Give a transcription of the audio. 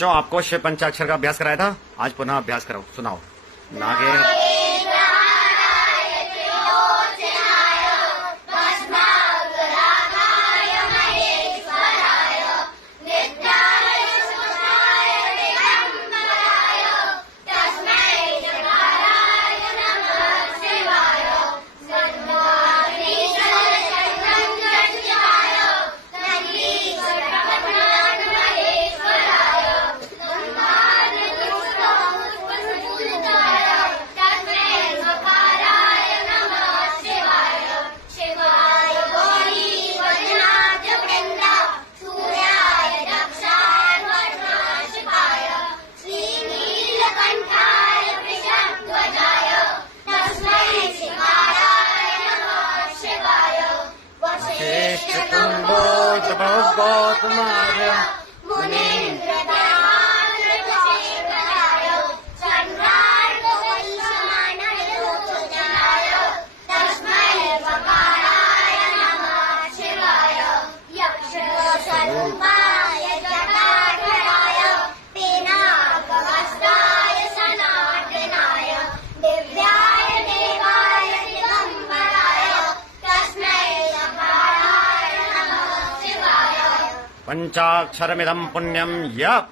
बच्चों, आपको शिव पंचाक्षर का अभ्यास कराया था, आज पुनः अभ्यास कराओ। सुनाओ। नागे गौतमार्य पंचाक्षरमिदं पुण्यं यः